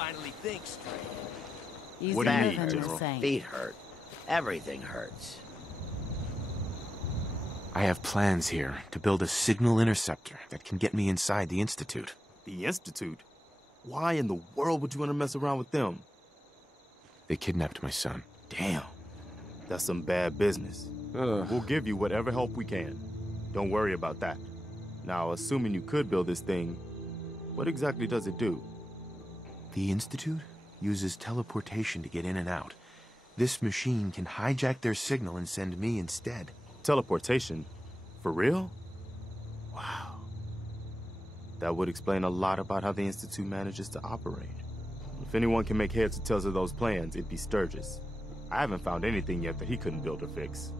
finally think straight. Easy What do you to need, defend General? the Saint. Feet hurt. Everything hurts. I have plans here to build a signal interceptor that can get me inside the Institute. The Institute? Why in the world would you want to mess around with them? They kidnapped my son. Damn. That's some bad business. We'll give you whatever help we can. Don't worry about that. Now, assuming you could build this thing, what exactly does it do? The Institute uses teleportation to get in and out. This machine can hijack their signal and send me instead. Teleportation? For real? Wow. That would explain a lot about how the Institute manages to operate. If anyone can make heads or tails of those plans, it'd be Sturgis. I haven't found anything yet that he couldn't build or fix.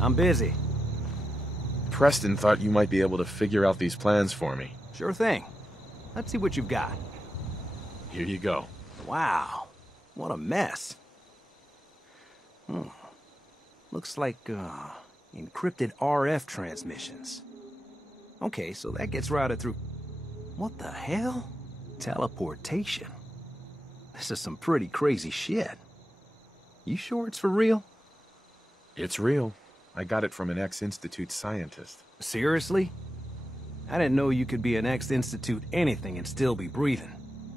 I'm busy. Preston thought you might be able to figure out these plans for me. Sure thing. Let's see what you've got. Here you go. Wow. What a mess. Looks like, encrypted RF transmissions. Okay, so that gets routed through... What the hell? Teleportation. This is some pretty crazy shit. You sure it's for real? It's real. I got it from an ex-Institute scientist. Seriously? I didn't know you could be an ex-Institute anything and still be breathing.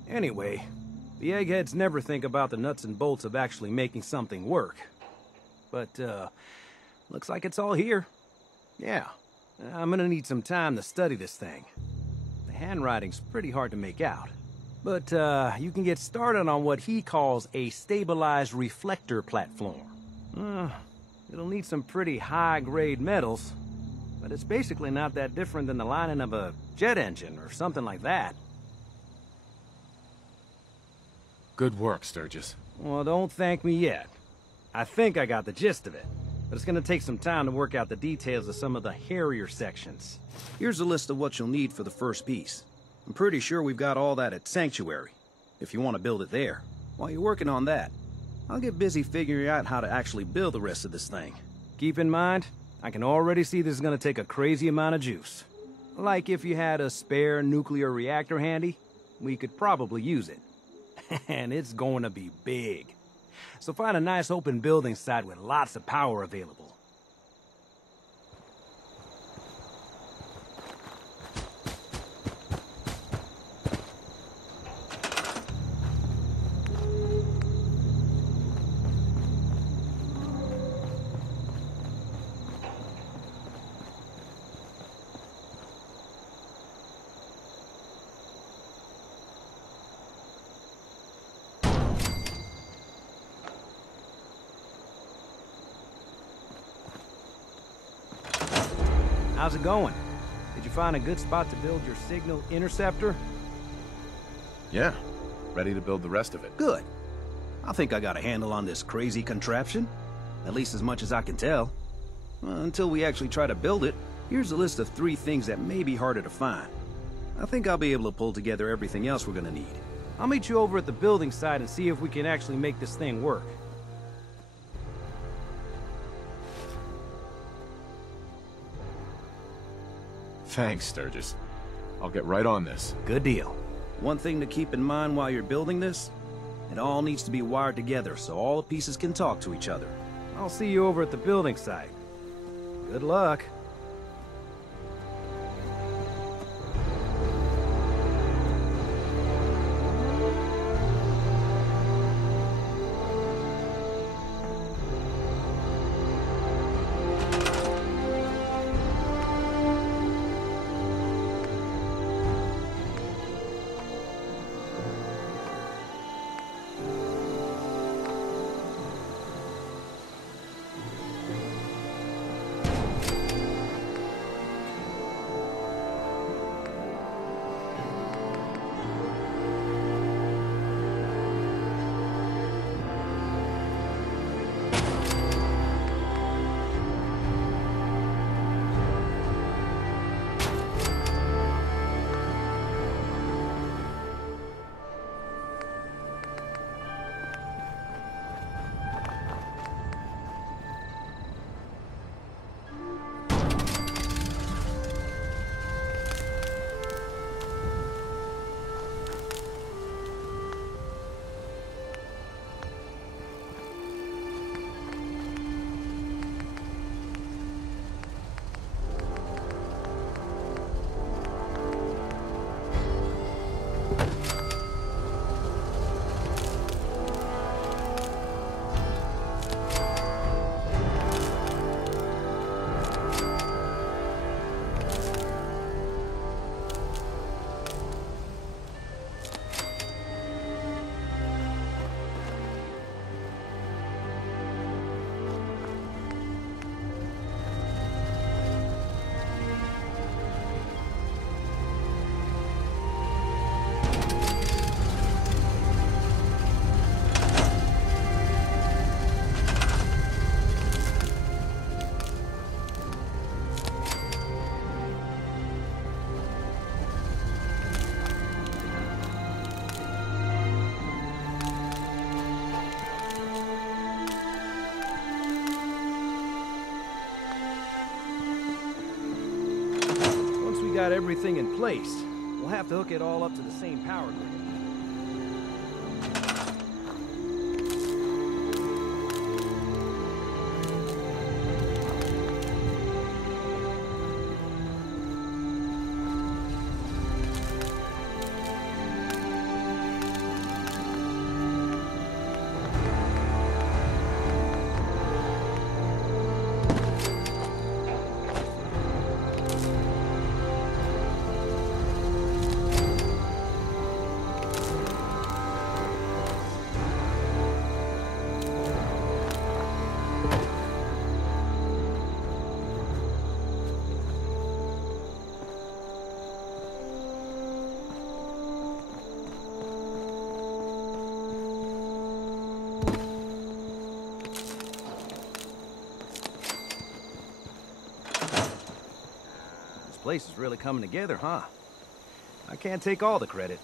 Anyway, the eggheads never think about the nuts and bolts of actually making something work. But, looks like it's all here. Yeah, I'm gonna need some time to study this thing. The handwriting's pretty hard to make out. But, you can get started on what he calls a stabilized reflector platform. It'll need some pretty high-grade metals, but it's basically not that different than the lining of a jet engine or something like that. Good work, Sturgis. Well, don't thank me yet. I think I got the gist of it, but it's gonna take some time to work out the details of some of the hairier sections. Here's a list of what you'll need for the first piece. I'm pretty sure we've got all that at Sanctuary, if you want to build it there. While you're working on that, I'll get busy figuring out how to actually build the rest of this thing. Keep in mind, I can already see this is gonna take a crazy amount of juice. Like if you had a spare nuclear reactor handy, we could probably use it. And it's going to be big. So find a nice open building site with lots of power available. How's it going? Did you find a good spot to build your signal interceptor? Yeah, ready to build the rest of it. Good. I think I got a handle on this crazy contraption. At least as much as I can tell. Until we actually try to build it, here's a list of 3 things that may be harder to find. I think I'll be able to pull together everything else we're gonna need. I'll meet you over at the building site and see if we can actually make this thing work. Thanks, Sturgis. I'll get right on this. Good deal. One thing to keep in mind while you're building this, it all needs to be wired together so all the pieces can talk to each other. I'll see you over at the building site. Good luck. Got everything in place. We'll have to hook it all up to the same power grid. place is really coming together, huh? I can't take all the credit.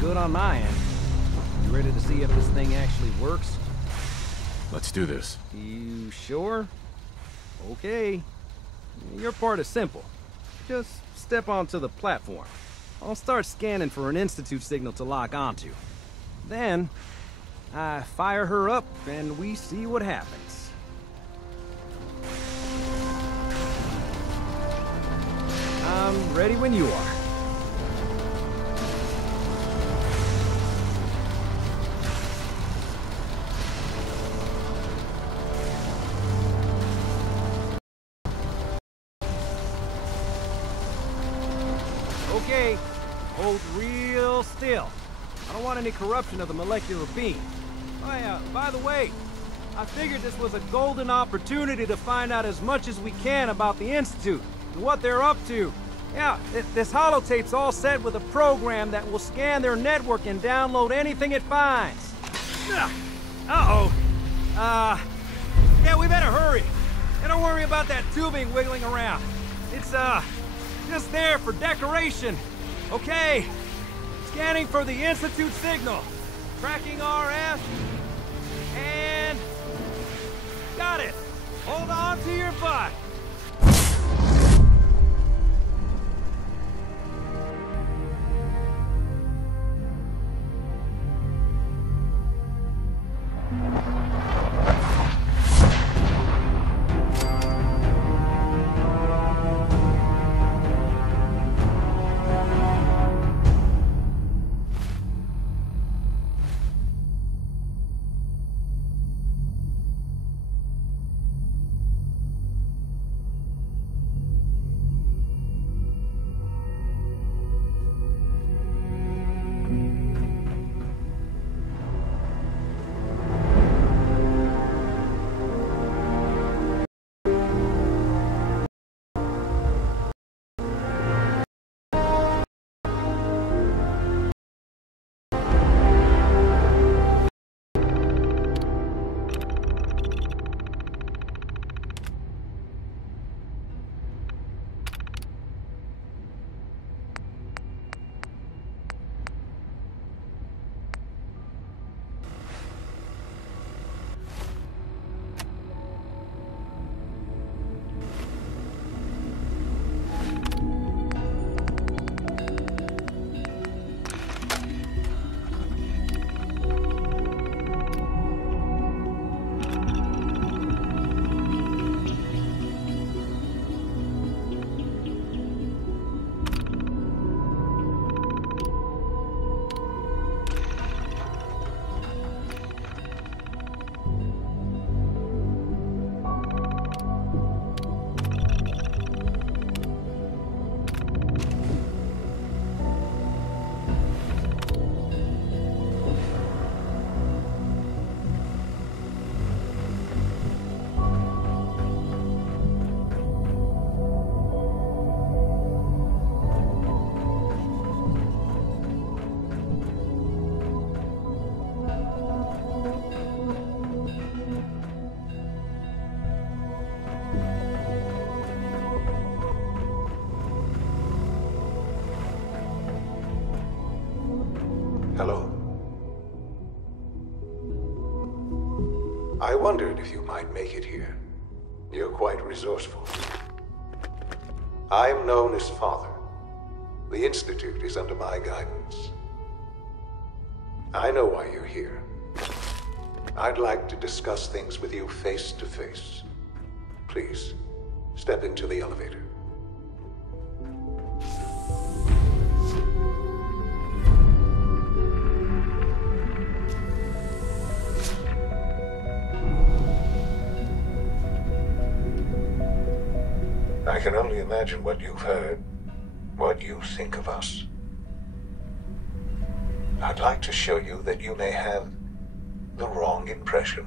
Good on my end. You ready to see if this thing actually works? Let's do this. You sure? Okay. Your part is simple. Just step onto the platform. I'll start scanning for an Institute signal to lock onto. Then, I fire her up and we see what happens. I'm ready when you are. Okay, hold real still. I don't want any corruption of the molecular beam. Oh yeah, by the way, I figured this was a golden opportunity to find out as much as we can about the Institute and what they're up to. Yeah, this holotape's all set with a program that will scan their network and download anything it finds. Uh-oh. Yeah, we better hurry. And don't worry about that tubing wiggling around. It's, just there for decoration. Okay. Scanning for the Institute signal. Tracking RF. And... got it. Hold on to your butt. Hello? I wondered if you might make it here. You're quite resourceful. I'm known as Father. The Institute is under my guidance. I know why you're here. I'd like to discuss things with you face to face. Please, step into the elevator. I can only imagine what you've heard, what you think of us. I'd like to show you that you may have the wrong impression.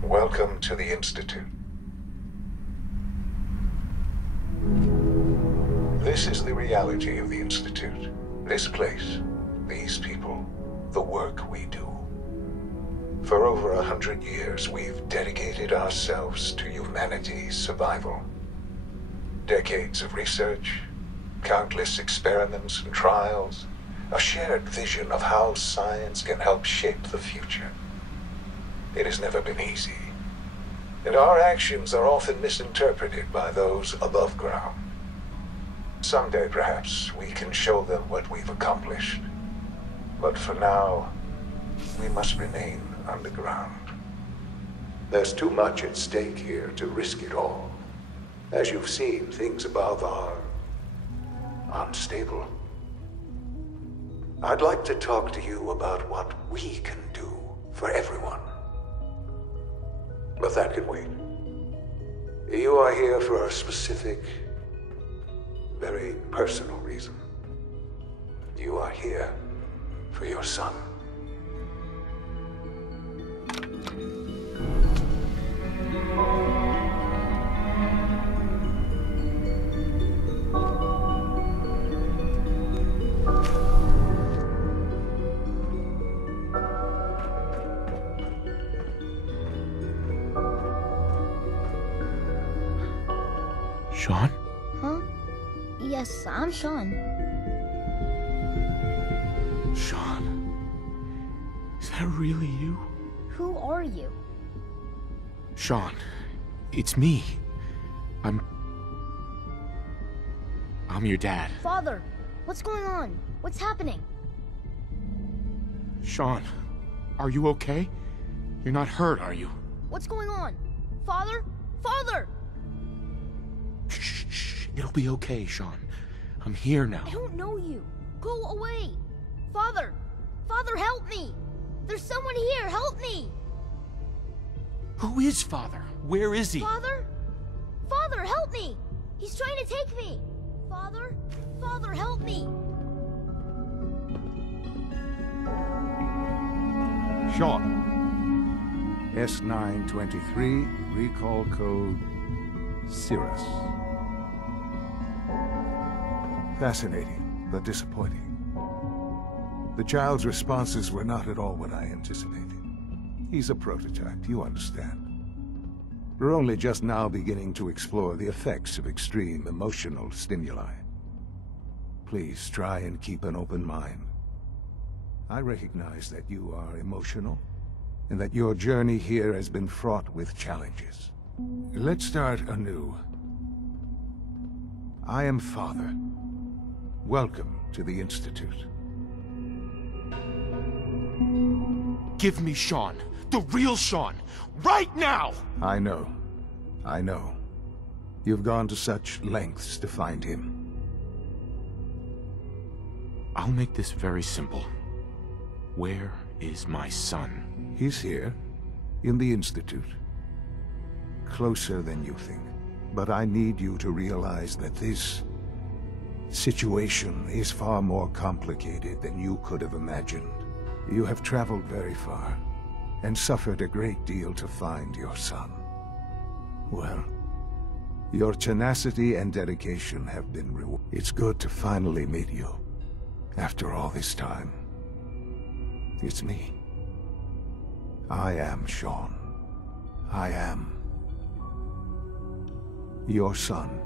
Welcome to the Institute. This is the reality of the Institute. This place, these people, the work we do. For over 100 years, we've dedicated ourselves to humanity's survival. Decades of research, countless experiments and trials, a shared vision of how science can help shape the future. It has never been easy, and our actions are often misinterpreted by those above ground. Someday, perhaps, we can show them what we've accomplished. But for now, we must remain underground. There's too much at stake here to risk it all. As you've seen, things above are unstable. I'd like to talk to you about what we can do for everyone. But that can wait. You are here for a specific, very personal reason. You are here for your son. Sean? Huh? Yes, I'm Sean. Sean? Is that really you? Who are you? Sean, it's me. I'm your dad. Father, what's going on? What's happening? Sean, are you okay? You're not hurt, are you? What's going on? Father? Father! Shh, shh. It'll be okay, Sean. I'm here now. I don't know you. Go away. Father! Father, help me! There's someone here, help me! Who is Father? Where is he? Father? Father, help me! He's trying to take me! Father? Father, help me! Sean. S923, recall code Cirrus. Fascinating, but disappointing. The child's responses were not at all what I anticipated. He's a prototype, you understand. We're only just now beginning to explore the effects of extreme emotional stimuli. Please try and keep an open mind. I recognize that you are emotional, and that your journey here has been fraught with challenges. Let's start anew. I am Father. Welcome to the Institute. Give me Sean. The real Sean. Right now! I know. I know. You've gone to such lengths to find him. I'll make this very simple. Where is my son? He's here, in the Institute. Closer than you think. But I need you to realize that this situation is far more complicated than you could have imagined. You have traveled very far, and suffered a great deal to find your son. Well, your tenacity and dedication have been rewarded. It's good to finally meet you, after all this time. It's me. I am Sean. I am your son.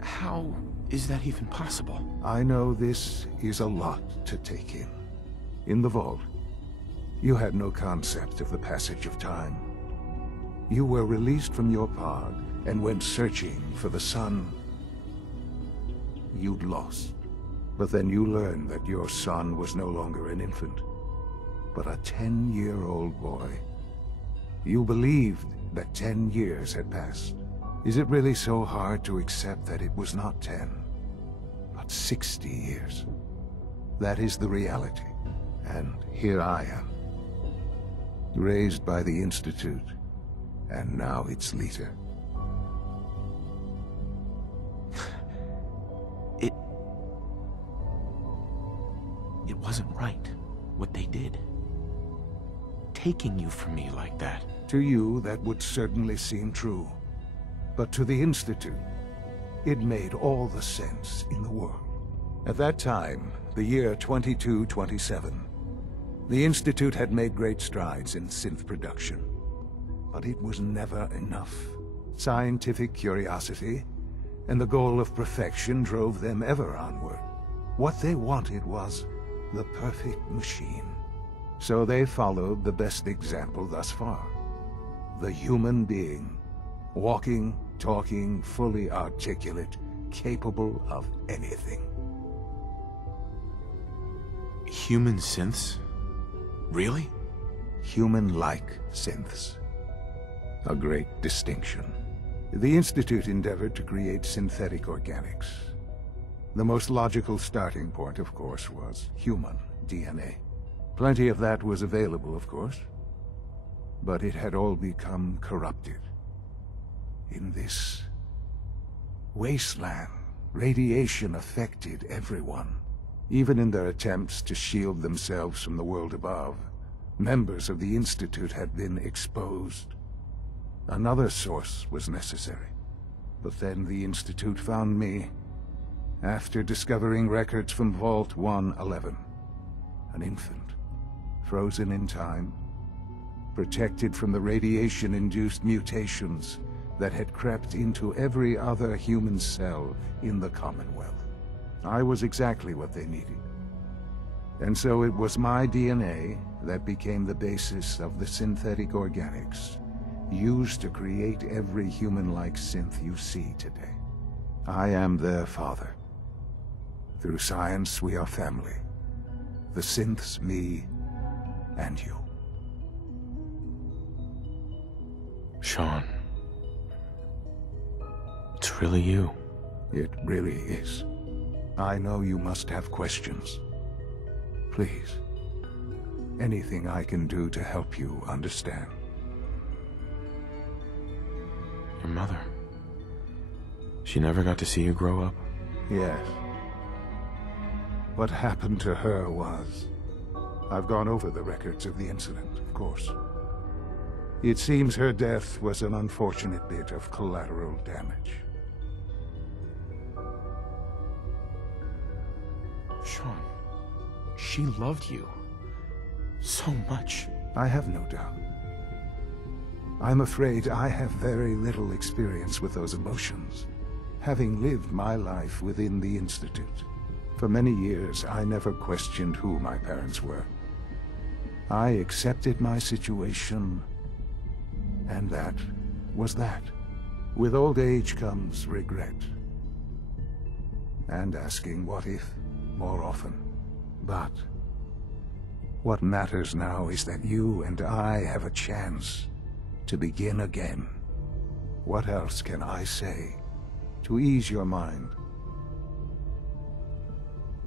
How is that even possible? I know this is a lot to take in. In the vault, you had no concept of the passage of time. You were released from your pod and went searching for the son you'd lost. But then you learned that your son was no longer an infant, but a 10-year-old boy. You believed that 10 years had passed. Is it really so hard to accept that it was not 10, but 60 years? That is the reality. And here I am, raised by the Institute, and now its leader. It wasn't right, what they did. Taking you from me like that. To you, that would certainly seem true. But to the Institute, it made all the sense in the world. At that time, the year 2227, the Institute had made great strides in synth production. But it was never enough. Scientific curiosity and the goal of perfection drove them ever onward. What they wanted was the perfect machine. So they followed the best example thus far. The human being. Walking, talking, fully articulate, capable of anything. Human synths? Really? Human-like synths. A great distinction. The Institute endeavored to create synthetic organics. The most logical starting point, of course, was human DNA. Plenty of that was available, of course. But it had all become corrupted. In this wasteland, radiation affected everyone. Even in their attempts to shield themselves from the world above, members of the Institute had been exposed. Another source was necessary. But then the Institute found me, after discovering records from Vault 111. An infant, frozen in time, protected from the radiation-induced mutations that had crept into every other human cell in the Commonwealth. I was exactly what they needed. And so it was my DNA that became the basis of the synthetic organics used to create every human-like synth you see today. I am their father. Through science, we are family. The synths, me, and you. Sean. It's really you. It really is. I know you must have questions. Please. Anything I can do to help you understand. Your mother. She never got to see you grow up? Yes. What happened to her was... I've gone over the records of the incident, of course. It seems her death was an unfortunate bit of collateral damage. Sean, she loved you. So much. I have no doubt. I'm afraid I have very little experience with those emotions, having lived my life within the Institute. For many years, I never questioned who my parents were. I accepted my situation, and that was that. With old age comes regret, and asking what if more often. But what matters now is that you and I have a chance to begin again. What else can I say to ease your mind?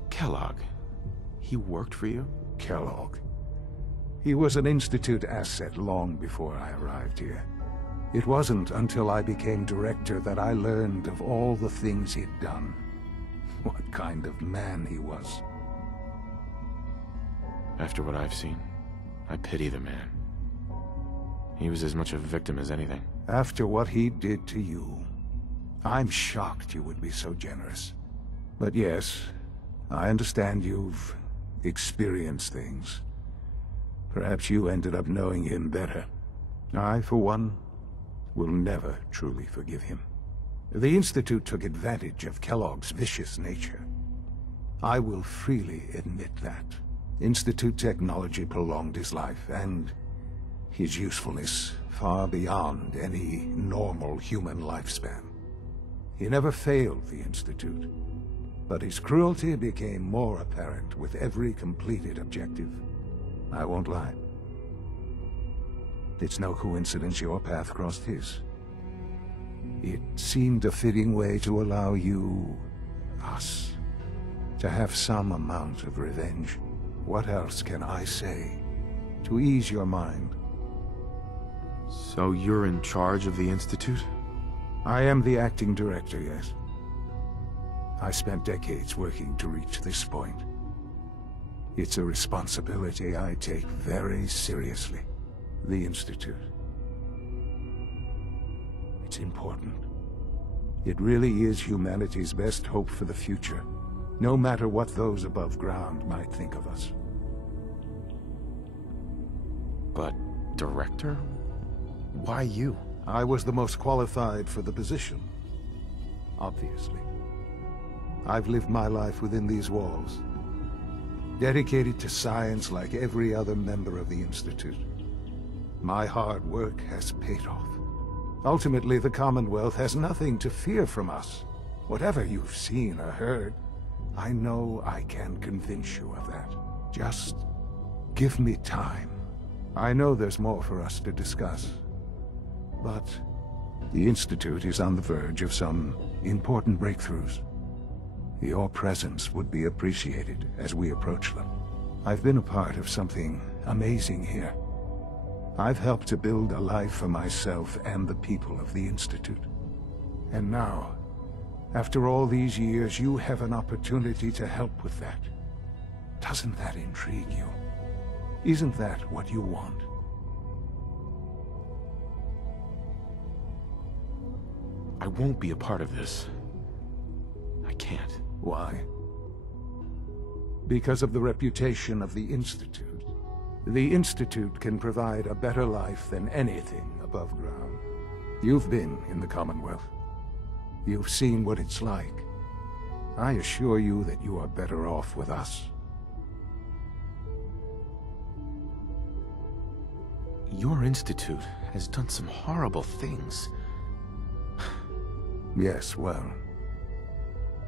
Kellogg. He worked for you? Kellogg. He was an Institute asset long before I arrived here. It wasn't until I became director that I learned of all the things he'd done. What kind of man he was. After what I've seen, I pity the man. He was as much a victim as anything. After what he did to you, I'm shocked you would be so generous. But yes, I understand you've experienced things. Perhaps you ended up knowing him better. I, for one, will never truly forgive him. The Institute took advantage of Kellogg's vicious nature. I will freely admit that. Institute technology prolonged his life, and His usefulness far beyond any normal human lifespan. He never failed the Institute, but his cruelty became more apparent with every completed objective. I won't lie. It's no coincidence your path crossed his. It seemed a fitting way to allow you, us, to have some amount of revenge. What else can I say to ease your mind? So you're in charge of the Institute? I am the acting director, yes. I spent decades working to reach this point. It's a responsibility I take very seriously. The Institute. It's important. It really is humanity's best hope for the future, no matter what those above ground might think of us. But, director? Why you? I was the most qualified for the position, obviously. I've lived my life within these walls, dedicated to science like every other member of the Institute. My hard work has paid off. Ultimately, the Commonwealth has nothing to fear from us. Whatever you've seen or heard, I know I can convince you of that. Just give me time. I know there's more for us to discuss. But the Institute is on the verge of some important breakthroughs. Your presence would be appreciated as we approach them. I've been a part of something amazing here. I've helped to build a life for myself and the people of the Institute. And now, after all these years, you have an opportunity to help with that. Doesn't that intrigue you? Isn't that what you want? I won't be a part of this. I can't. Why? Because of the reputation of the Institute. The Institute can provide a better life than anything above ground. You've been in the Commonwealth. You've seen what it's like. I assure you that you are better off with us. Your Institute has done some horrible things. Yes, well,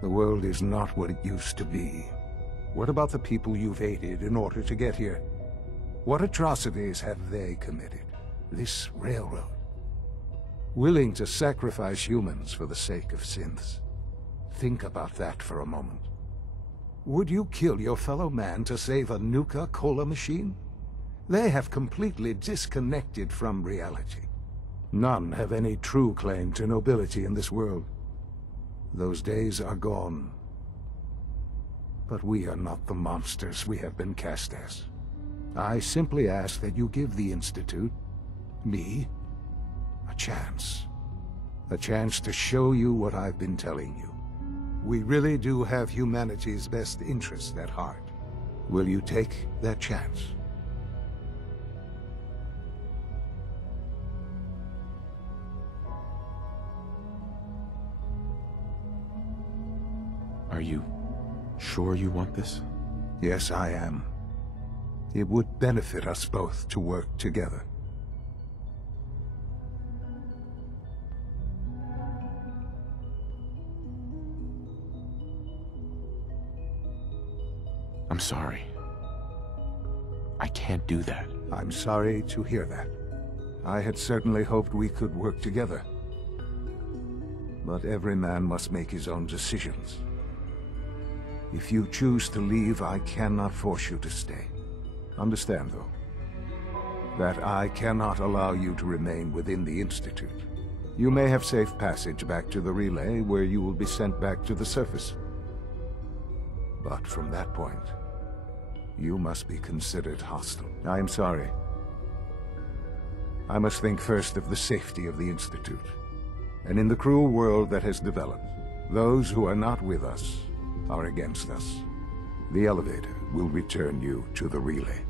the world is not what it used to be. What about the people you've aided in order to get here? What atrocities have they committed? This railroad. Willing to sacrifice humans for the sake of synths. Think about that for a moment. Would you kill your fellow man to save a Nuka-Cola machine? They have completely disconnected from reality. None have any true claim to nobility in this world. Those days are gone. But we are not the monsters we have been cast as. I simply ask that you give the Institute, me, a chance. A chance to show you what I've been telling you. We really do have humanity's best interest at heart. Will you take that chance? Are you sure you want this? Yes, I am. It would benefit us both to work together. I'm sorry. I can't do that. I'm sorry to hear that. I had certainly hoped we could work together. But every man must make his own decisions. If you choose to leave, I cannot force you to stay. Understand, though, that I cannot allow you to remain within the Institute. You may have safe passage back to the relay, where you will be sent back to the surface. But from that point, you must be considered hostile. I am sorry. I must think first of the safety of the Institute. And in the cruel world that has developed, those who are not with us are against us. The elevator will return you to the relay.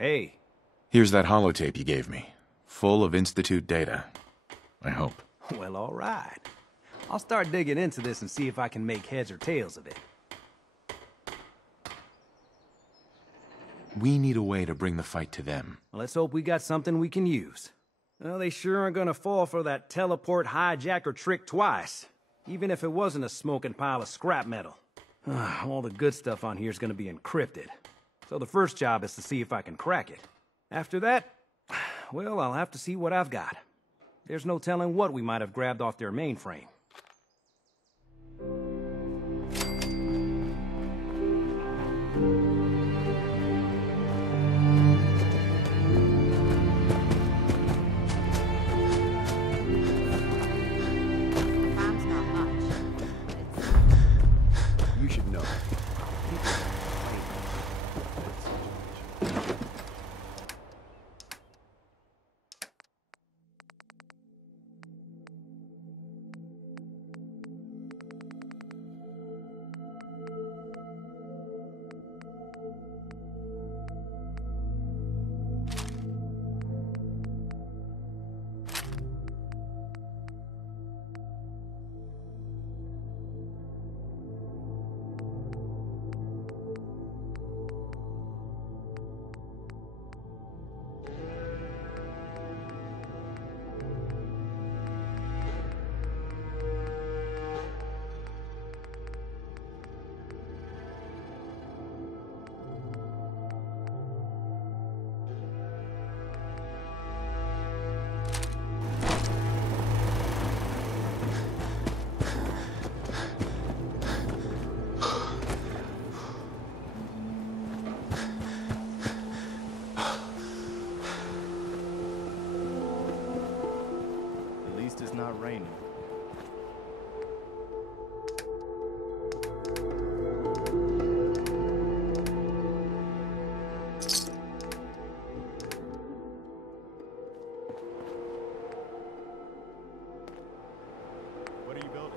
Hey. Here's that holotape you gave me. Full of Institute data. I hope. Well, all right. I'll start digging into this and see if I can make heads or tails of it. We need a way to bring the fight to them. Well, let's hope we got something we can use. Well, they sure aren't gonna fall for that teleport hijacker trick twice. Even if it wasn't a smoking pile of scrap metal. All the good stuff on here is gonna be encrypted. So the first job is to see if I can crack it. After that, well, I'll have to see what I've got. There's no telling what we might have grabbed off their mainframe. You should know. It's not raining. What are you building?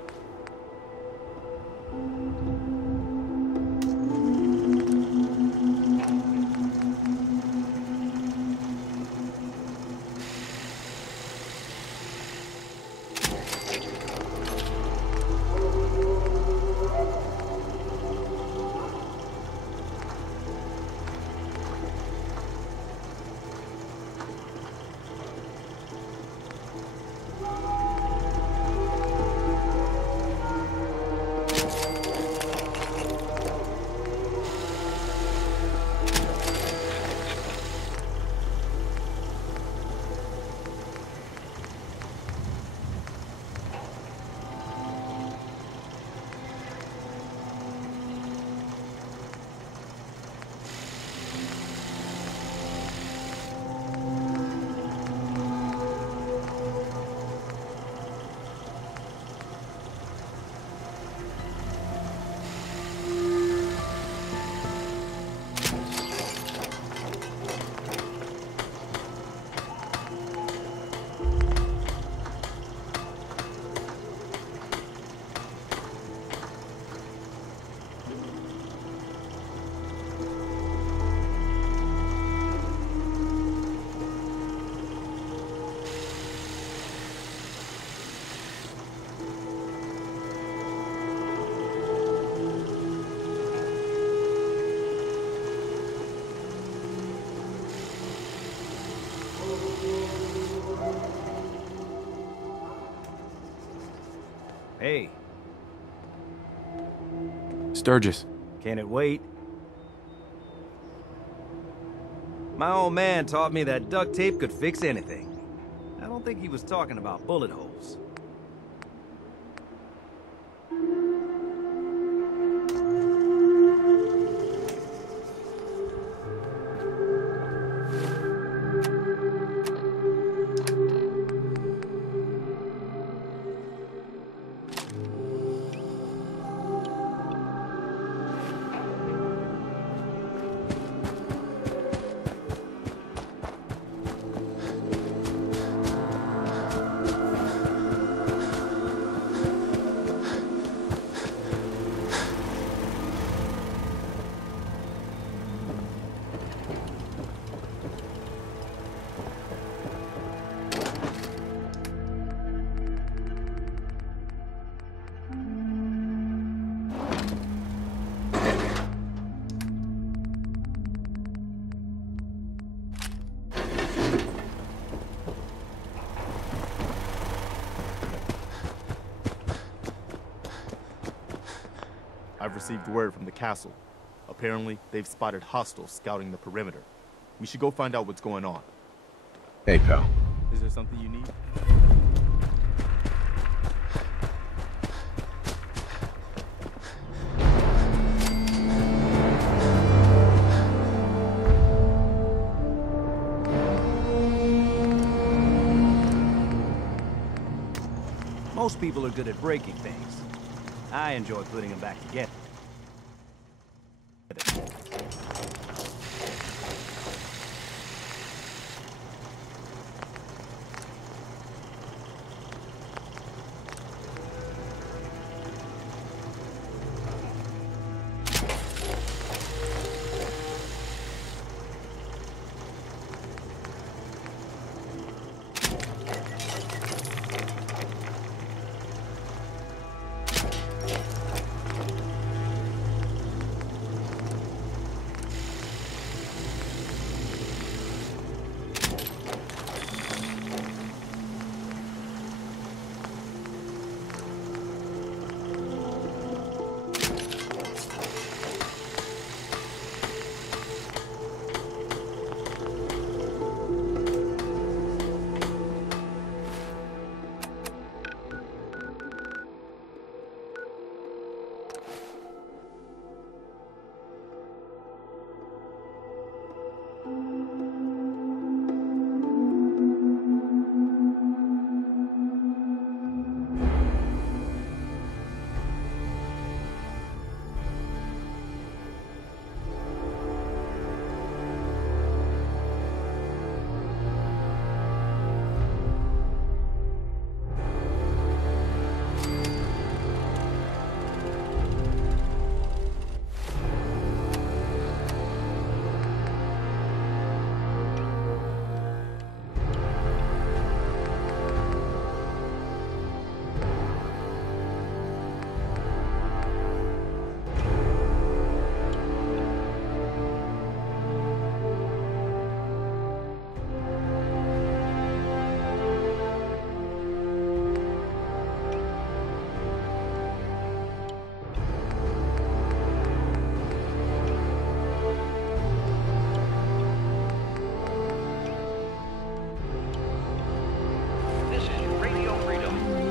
Hey, Sturgis. can it wait? My old man taught me that duct tape could fix anything. I don't think he was talking about bullet holes. I've received word from the castle. Apparently, they've spotted hostiles scouting the perimeter. We should go find out what's going on. Hey, pal. Is there something you need? Most people are good at breaking things. I enjoy putting them back together.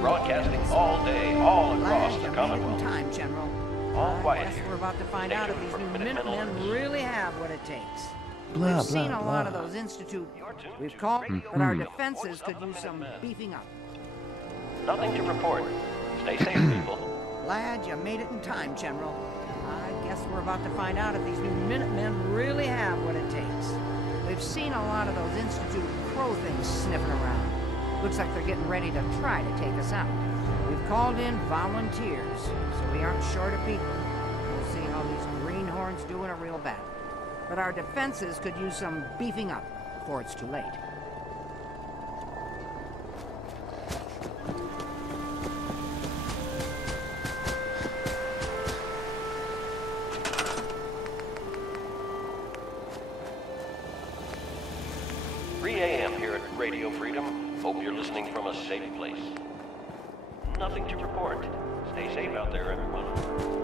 Broadcasting all day, all across the Commonwealth. Time, General. All quiet I guess here. we're about to find Stay out if tuned these for new Minutemen Minutemen alerts. really have what it takes. Blah, We've seen blah, a lot of blah. those Institute. You're tuned We've to called, Radio but our Freedom. defenses Voice of could the use some Minutemen. beefing up. Nothing to report. Stay safe, people. Glad you made it in time, General. I guess we're about to find out if these new Minutemen really have what it takes. We've seen a lot of those Institute crow things sniffing around. Looks like they're getting ready to try to take us out. We've called in volunteers, so we aren't short of people. We'll see how these greenhorns do in a real battle. But our defenses could use some beefing up before it's too late. AM here at Radio Freedom. Hope you're listening from a safe place. Nothing to report. Stay safe out there, everyone.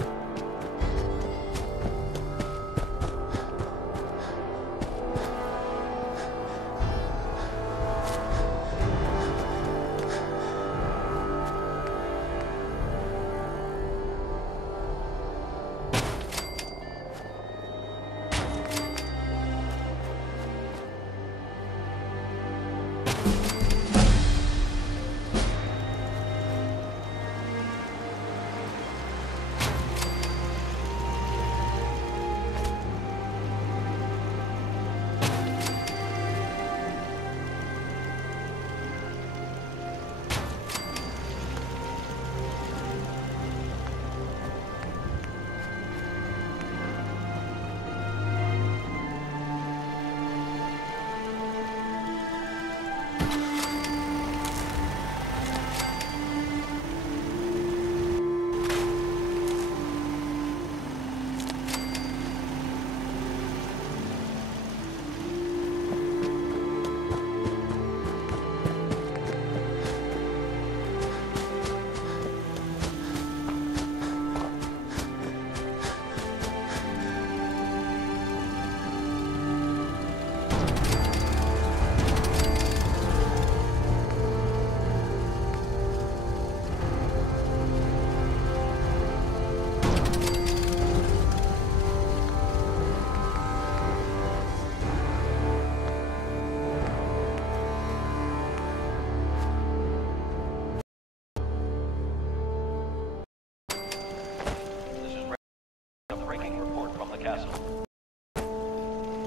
castle.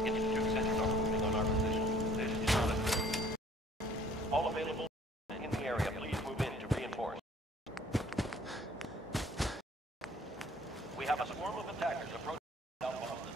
Institute sensors are moving on our position. This is not a... All available in the area, please move in to reinforce. We have a swarm of attackers approaching South Boston.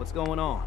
What's going on?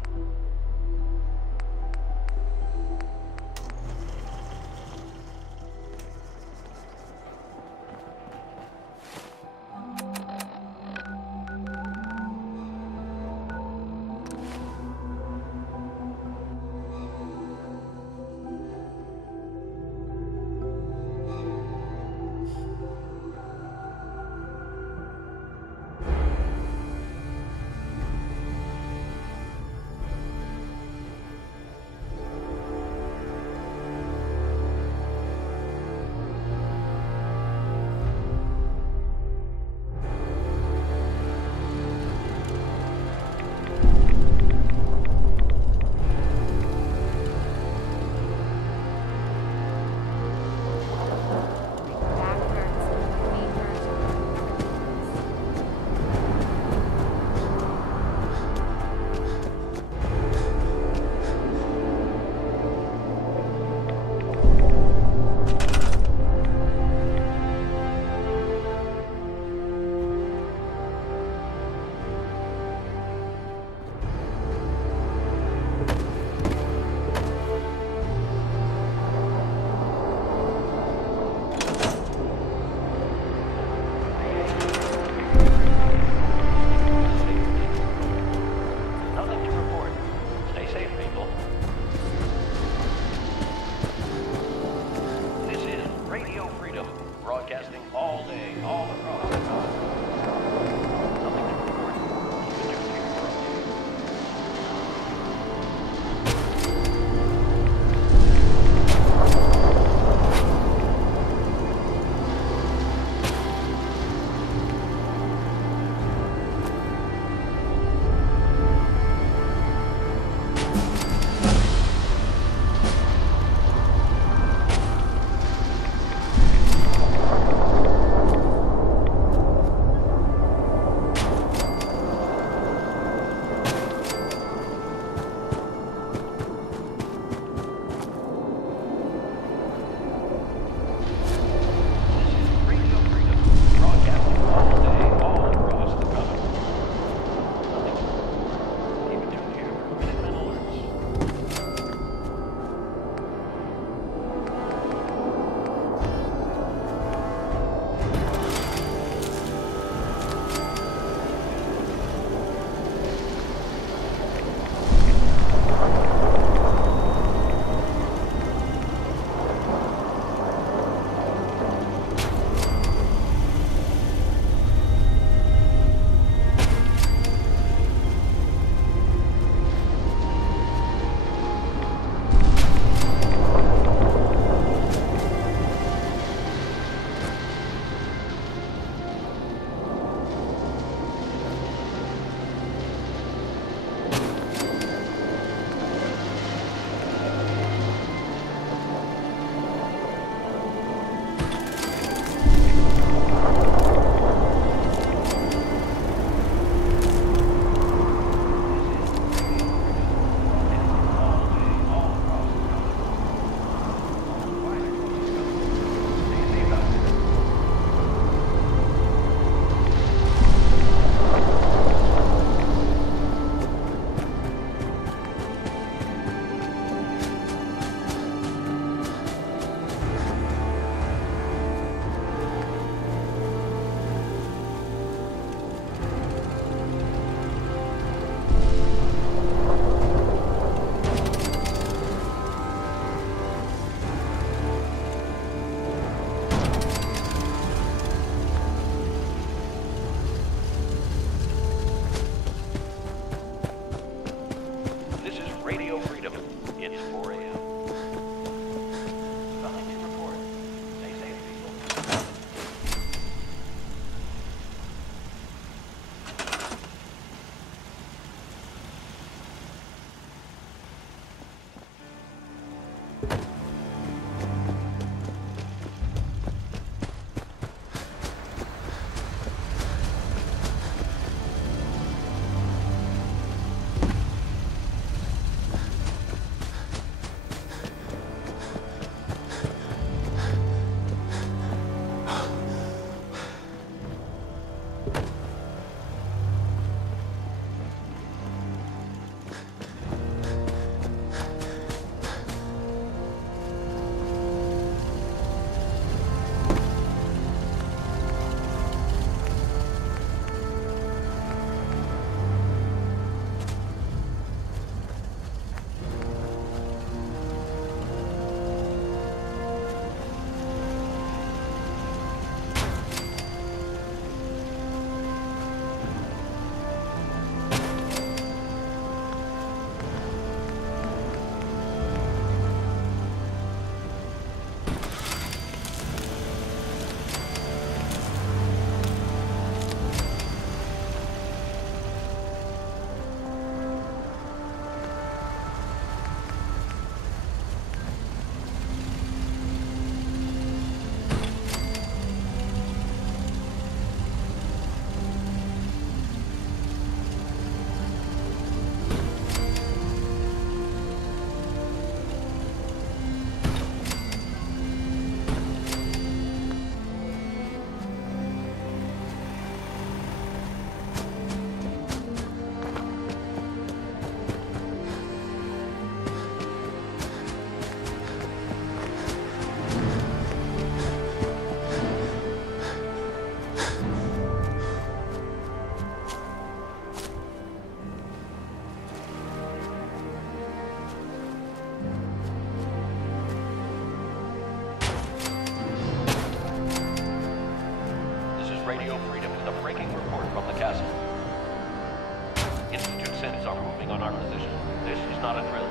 are moving on our position. This is not a drill.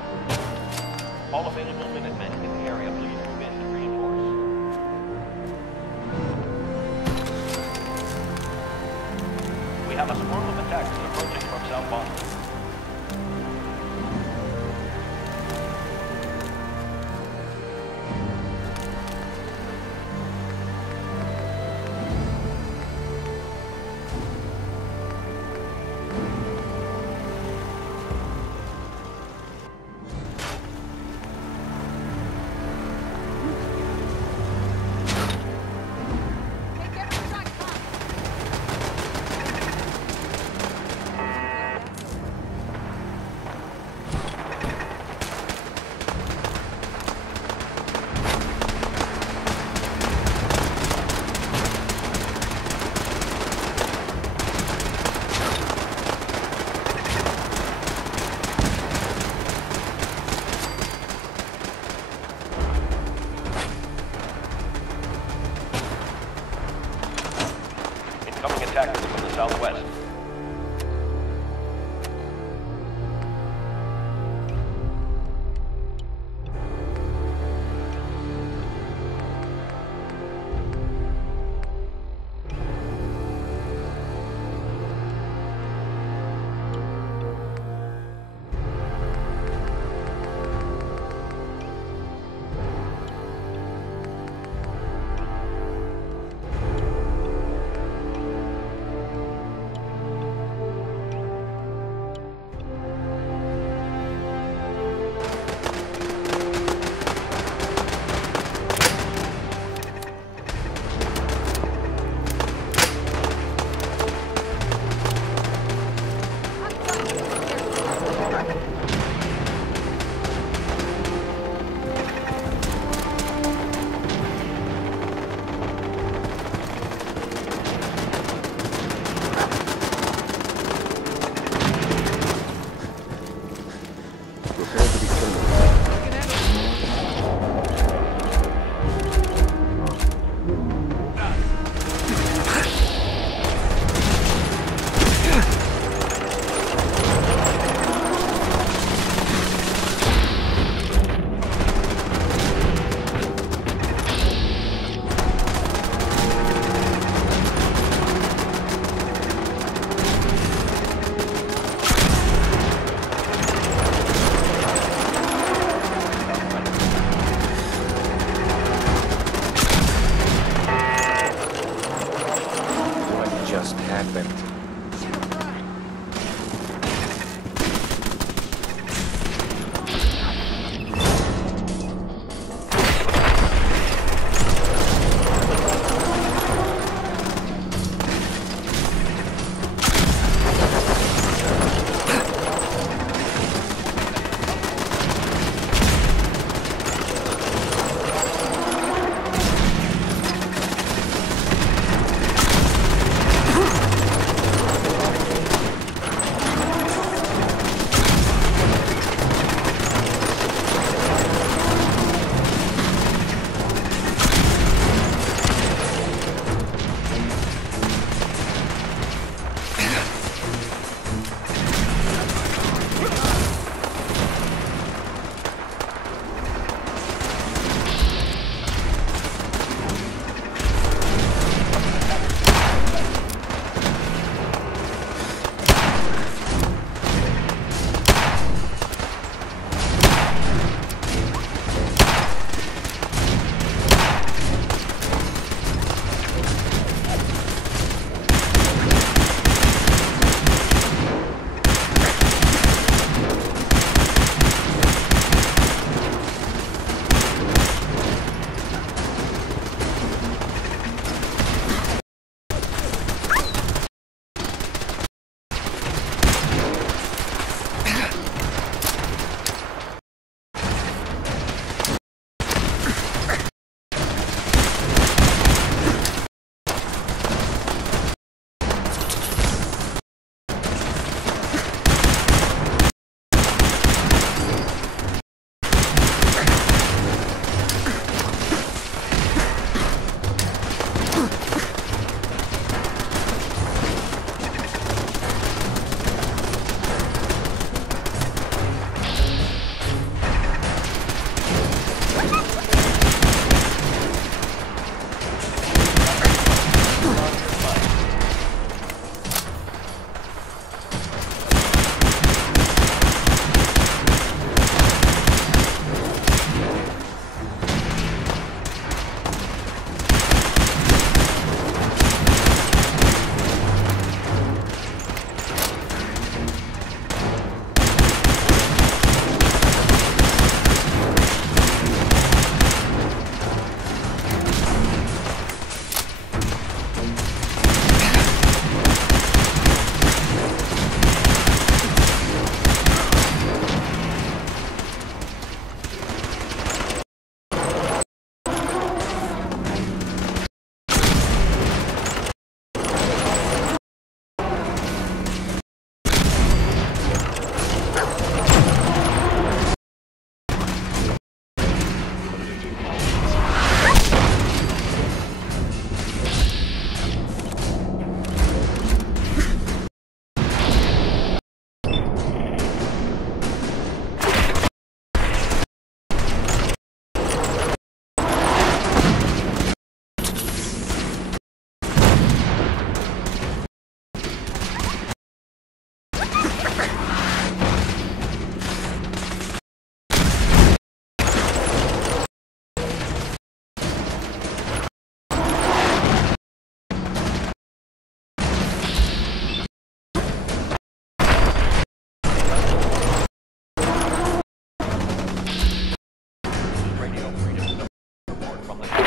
All available Minutemen in the area, please move in to reinforce. We have a swarm of attackers approaching from South Boston. Feel free to report from the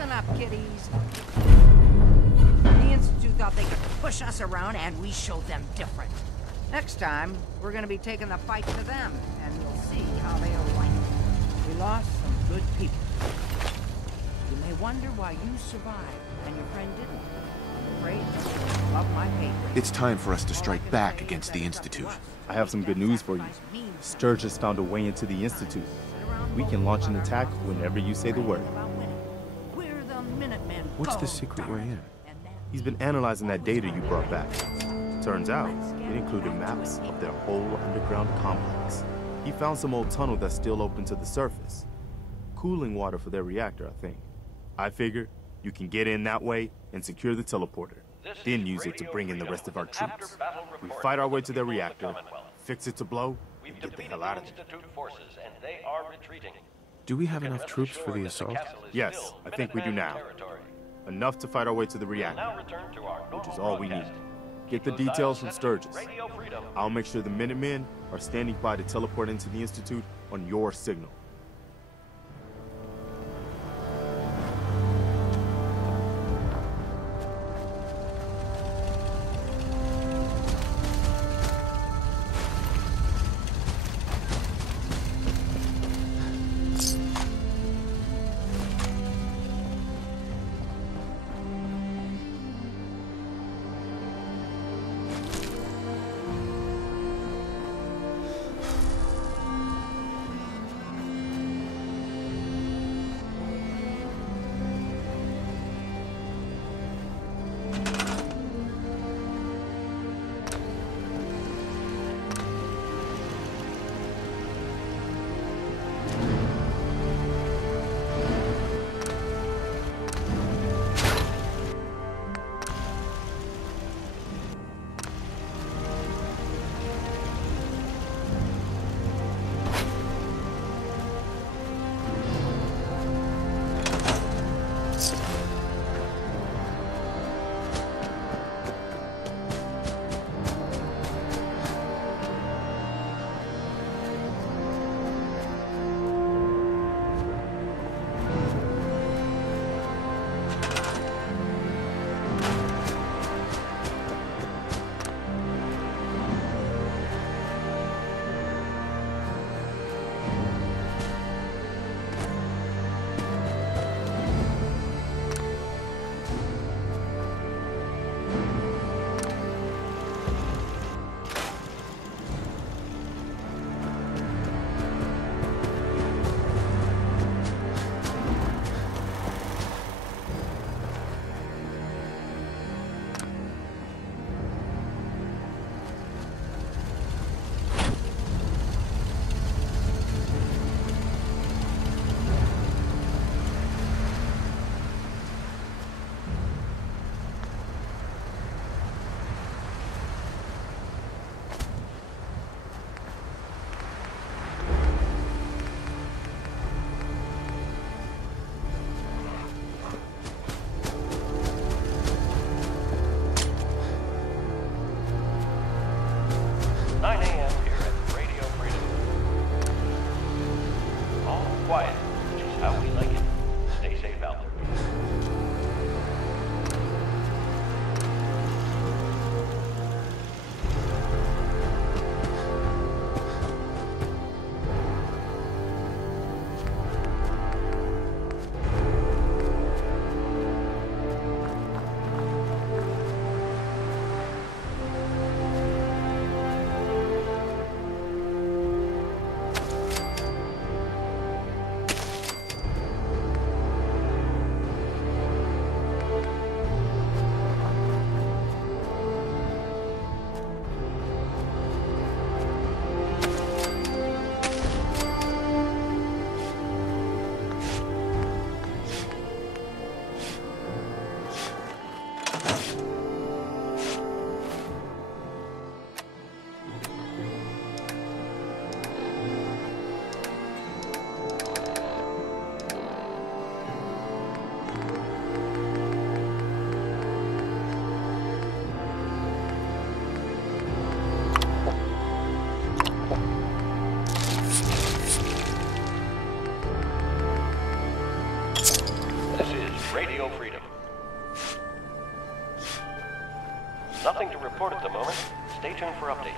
Listen up, kiddies. The Institute thought they could push us around, and we showed them different. Next time, we're gonna be taking the fight to them, and we'll see how they'll like it. We lost some good people. You may wonder why you survived, and your friend didn't. I'm afraid you love my paper. It's time for us to strike back against the Institute. I have some good news for you. Sturgis found a way into the Institute. We can launch an attack whenever you say the word. We're the Minutemen. What's the secret way in? He's been analyzing that data you brought back. Turns out, it included maps of their whole underground complex. He found some old tunnel that's still open to the surface. Cooling water for their reactor, I think. I figure you can get in that way and secure the teleporter, then use it to bring in the rest of our troops. We fight our way to their reactor, fix it to blow, and get the hell out of there. Do we have enough troops for the assault? Yes, I think we do now. Enough to fight our way to the reactor, which is all we need. Get the details from Sturgis. I'll make sure the Minutemen are standing by to teleport into the Institute on your signal. Radio freedom. Nothing to report at the moment. Stay tuned for updates.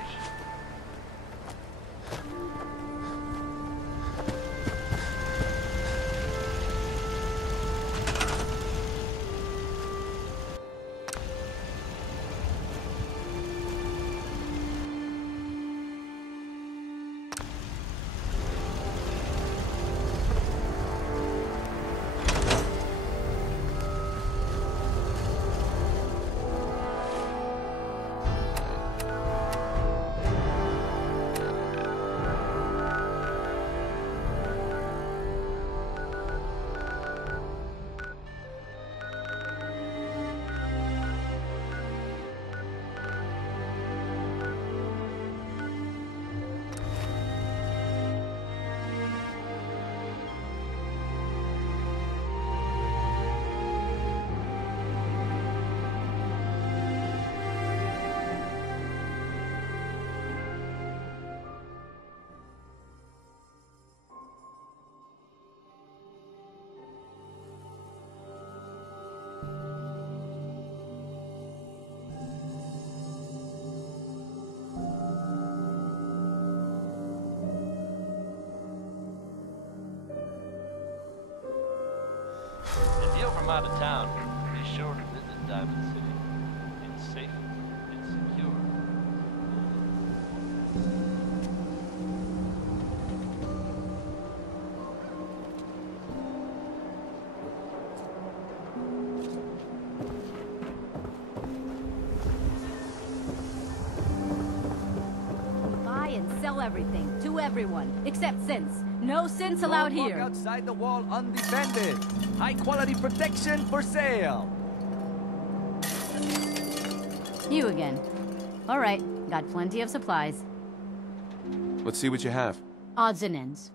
If you're from out of town, be sure to visit Diamond City. It's safe, it's secure. Buy and sell everything to everyone, except synths. No synths allowed Don't here. walk outside the wall undefended. High quality protection for sale. You again. All right, got plenty of supplies. Let's see what you have. Odds and ends.